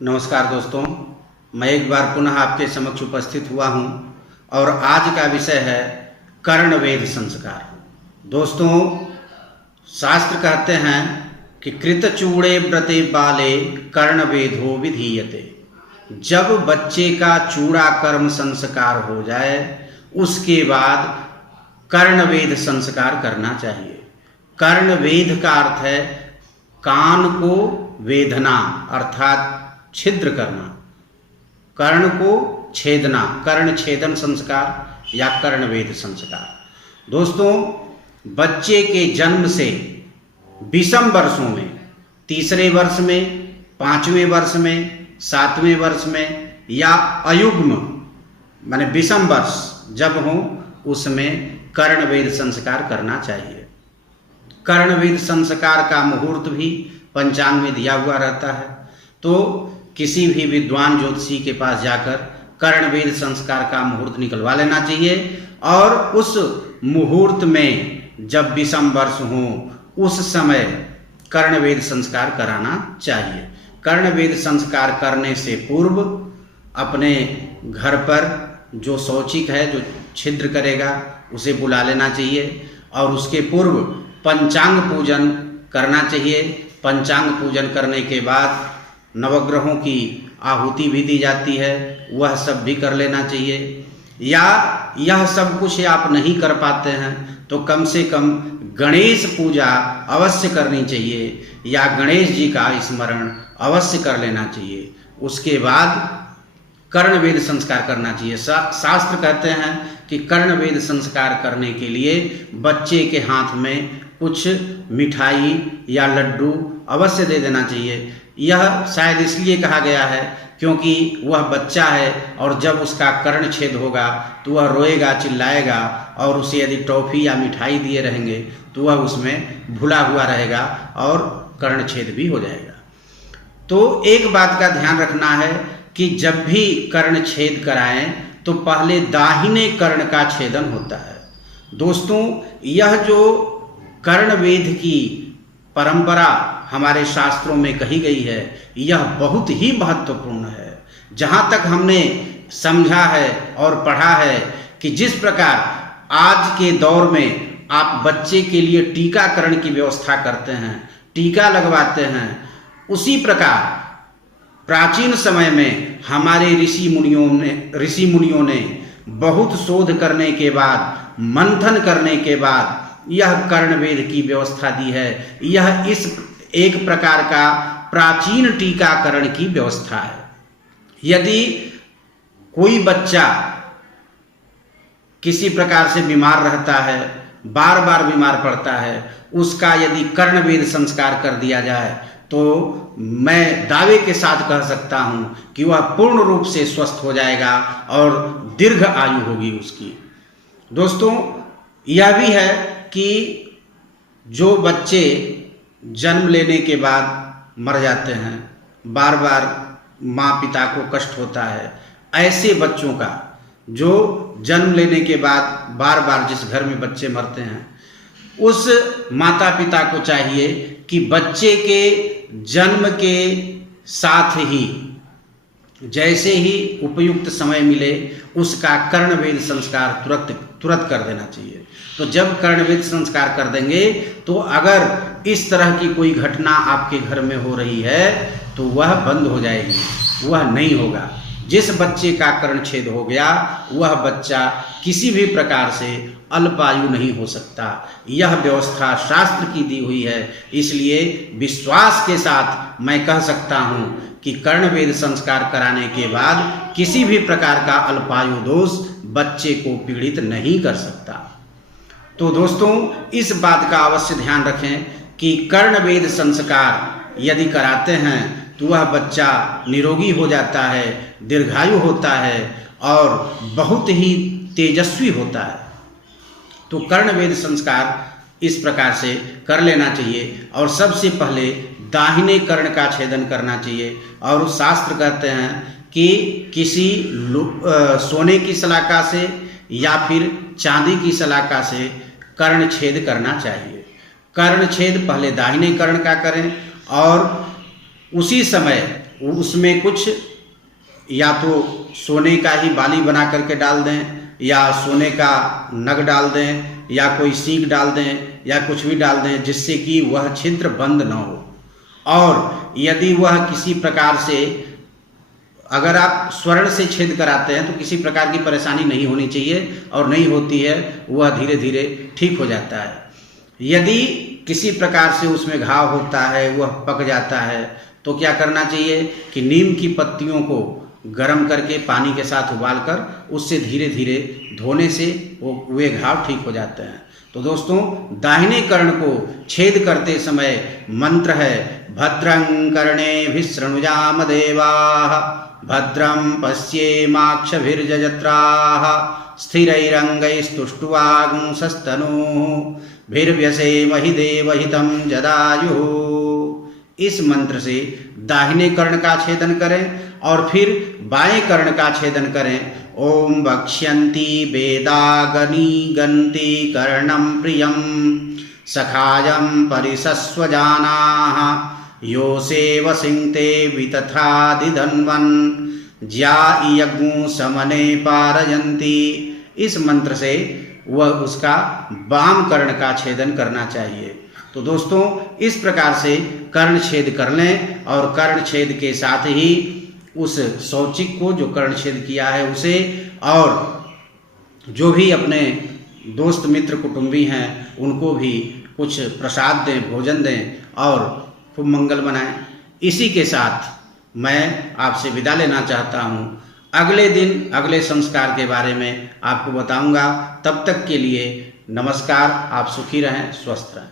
नमस्कार दोस्तों, मैं एक बार पुनः आपके समक्ष उपस्थित हुआ हूं और आज का विषय है कर्णवेध संस्कार। दोस्तों, शास्त्र कहते हैं कि कृतचूड़े व्रते बाले कर्णवेधो विधीयते। जब बच्चे का चूड़ा कर्म संस्कार हो जाए उसके बाद कर्णवेध संस्कार करना चाहिए। कर्णवेध का अर्थ है कान को वेधना अर्थात छिद्र करना, कर्ण को छेदना, कर्ण छेदन संस्कार या कर्णवेध संस्कार। दोस्तों, बच्चे के जन्म से विषम वर्षों में, तीसरे वर्ष में, पांचवें वर्ष में, सातवें वर्ष में या अयुग्म माने विषम वर्ष जब हो उसमें कर्णवेध संस्कार करना चाहिए। कर्णवेध संस्कार का मुहूर्त भी पंचांग में दिया हुआ रहता है, तो किसी भी विद्वान ज्योतिषी के पास जाकर कर्णवेध संस्कार का मुहूर्त निकलवा लेना चाहिए और उस मुहूर्त में जब विषम वर्ष हो उस समय कर्णवेध संस्कार कराना चाहिए। कर्णवेध संस्कार करने से पूर्व अपने घर पर जो शौचिक है, जो छिद्र करेगा, उसे बुला लेना चाहिए और उसके पूर्व पंचांग पूजन करना चाहिए। पंचांग पूजन करने के बाद नवग्रहों की आहुति भी दी जाती है, वह सब भी कर लेना चाहिए। या यह सब कुछ आप नहीं कर पाते हैं तो कम से कम गणेश पूजा अवश्य करनी चाहिए या गणेश जी का स्मरण अवश्य कर लेना चाहिए। उसके बाद कर्णवेध संस्कार करना चाहिए। शास्त्र कहते हैं कि कर्णवेध संस्कार करने के लिए बच्चे के हाथ में कुछ मिठाई या लड्डू अवश्य दे देना चाहिए। यह शायद इसलिए कहा गया है क्योंकि वह बच्चा है और जब उसका कर्ण छेद होगा तो वह रोएगा, चिल्लाएगा और उसे यदि टॉफ़ी या मिठाई दिए रहेंगे तो वह उसमें भुला हुआ रहेगा और कर्ण छेद भी हो जाएगा। तो एक बात का ध्यान रखना है कि जब भी कर्ण छेद कराएं तो पहले दाहिने कर्ण का छेदन होता है। दोस्तों, यह जो कर्णवेध की परंपरा हमारे शास्त्रों में कही गई है, यह बहुत ही महत्वपूर्ण है। जहाँ तक हमने समझा है और पढ़ा है कि जिस प्रकार आज के दौर में आप बच्चे के लिए टीकाकरण की व्यवस्था करते हैं, टीका लगवाते हैं, उसी प्रकार प्राचीन समय में हमारे ऋषि मुनियों ने बहुत शोध करने के बाद, मंथन करने के बाद यह कर्णवेध की व्यवस्था दी है। यह इस एक प्रकार का प्राचीन टीकाकरण की व्यवस्था है। यदि कोई बच्चा किसी प्रकार से बीमार रहता है, बार बार बीमार पड़ता है, उसका यदि कर्णवेध संस्कार कर दिया जाए तो मैं दावे के साथ कह सकता हूं कि वह पूर्ण रूप से स्वस्थ हो जाएगा और दीर्घ आयु होगी उसकी। दोस्तों, यह भी है कि जो बच्चे जन्म लेने के बाद मर जाते हैं, बार बार माँ पिता को कष्ट होता है, ऐसे बच्चों का जो जन्म लेने के बाद बार बार जिस घर में बच्चे मरते हैं, उस माता पिता को चाहिए कि बच्चे के जन्म के साथ ही जैसे ही उपयुक्त समय मिले उसका कर्णवेध संस्कार तुरंत कर देना चाहिए। तो जब कर्णवेध संस्कार कर देंगे तो अगर इस तरह की कोई घटना आपके घर में हो रही है तो वह बंद हो जाएगी, वह नहीं होगा। जिस बच्चे का कर्ण छेद हो गया वह बच्चा किसी भी प्रकार से अल्पायु नहीं हो सकता। यह व्यवस्था शास्त्र की दी हुई है, इसलिए विश्वास के साथ मैं कह सकता हूँ कि कर्णवेध संस्कार कराने के बाद किसी भी प्रकार का अल्पायु दोष बच्चे को पीड़ित नहीं कर सकता। तो दोस्तों, इस बात का अवश्य ध्यान रखें कि कर्णवेध संस्कार यदि कराते हैं तो वह बच्चा निरोगी हो जाता है, दीर्घायु होता है और बहुत ही तेजस्वी होता है। तो कर्णवेध संस्कार इस प्रकार से कर लेना चाहिए और सबसे पहले दाहिने कर्ण का छेदन करना चाहिए। और शास्त्र कहते हैं कि किसी सोने की सलाका से या फिर चांदी की सलाका से कर्ण छेद करना चाहिए। कर्ण छेद पहले दाहिने कर्ण का करें और उसी समय उसमें कुछ या तो सोने का ही बाली बना करके डाल दें, या सोने का नग डाल दें, या कोई सींग डाल दें, या कुछ भी डाल दें, जिससे कि वह छिद्र बंद न हो। और यदि वह किसी प्रकार से, अगर आप स्वर्ण से छेद कराते हैं तो किसी प्रकार की परेशानी नहीं होनी चाहिए, और नहीं होती है, वह धीरे धीरे ठीक हो जाता है। यदि किसी प्रकार से उसमें घाव होता है, वह पक जाता है, तो क्या करना चाहिए कि नीम की पत्तियों को गर्म करके पानी के साथ उबालकर उससे धीरे धीरे धोने से वे घाव ठीक हो जाते हैं। तो दोस्तों, दाहिने कर्ण को छेद करते समय मंत्र है भद्रं कर्णेभिः शृणुयाम देवाः, भद्रं पश्येमाक्षभिर्यजत्राः, स्थिरैरङ्गैस्तुष्ट्वागुंसस्तनूभिर्व्यसेमहि देवहितं जदायुः। इस मंत्र से दाहिने कर्ण का छेदन करें और फिर बाएं कर्ण का छेदन करें। ओम वक्ष्यन्ति वेदागनी गन्ति कर्णं प्रियं, सखायं परिसस्वजानाः, यो सेव सिंते वितथादिधन्वन्, ज्या यज्ञ समने पारयन्ति। इस मंत्र से वह उसका वाम कर्ण का छेदन करना चाहिए। तो दोस्तों, इस प्रकार से कर्ण छेद कर लें, और कर्ण छेद के साथ ही उस शौचिक को जो कर्ण छेद किया है उसे, और जो भी अपने दोस्त मित्र कुटुंबी हैं उनको भी कुछ प्रसाद दें, भोजन दें, और खूब मंगल मनाएं। इसी के साथ मैं आपसे विदा लेना चाहता हूँ। अगले दिन अगले संस्कार के बारे में आपको बताऊंगा। तब तक के लिए नमस्कार। आप सुखी रहें, स्वस्थ रहें।